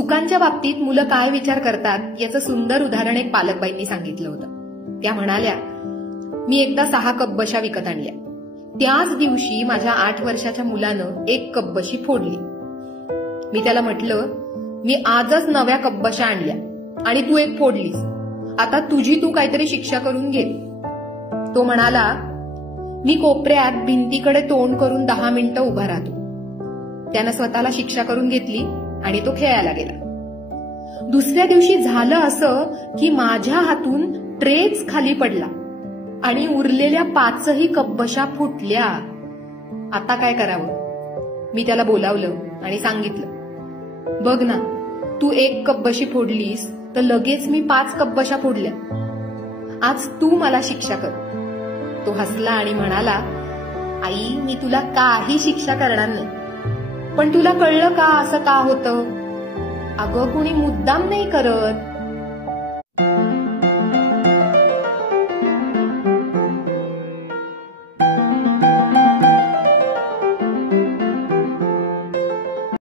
चुकांच्या बाबतीत मुलं काय विचार करतात याचं सुंदर उदाहरण एक पालकबाईंनी सांगितलं होतं. त्या म्हणाल्या, मी एकदा 6 कपबशा विकत आणल्या. त्याच दिवशी माझ्या 8 वर्षाच्या मुलानं 1 कपबशी फोडली. मी त्याला म्हटलं, मी आजच नव्या कपबशा आणल्या आणि तू 1 फोडलीस, आता तुझी तू काहीतरी शिक्षा करून घे. तो म्हणाला, मी कोपऱ्यात भिंतीकडे तोंड करून 10 मिनिटं उभा राहतो. त्यानं स्वतःला शिक्षा करून घेतली आणि तो खेळायला गेला. दुसऱ्या दिवशी झालं असं की माझ्या हातून ट्रेच खाली पडला आणि उरलेल्या 5ही कपबशा फुटल्या. आता काय करावं? मी त्याला बोलावलं आणि सांगितलं, बघ ना, तू 1 कपबशी फोडलीस तर लगेच मी 5 कपबशा फोडल्या. आज तू मला शिक्षा कर. तो हसला आणि म्हणाला, आई, मी तुला काही शिक्षा करणार नाही, पण तुला कळलं का असं का होतं? अगं, कुणी मुद्दाम नाही करत.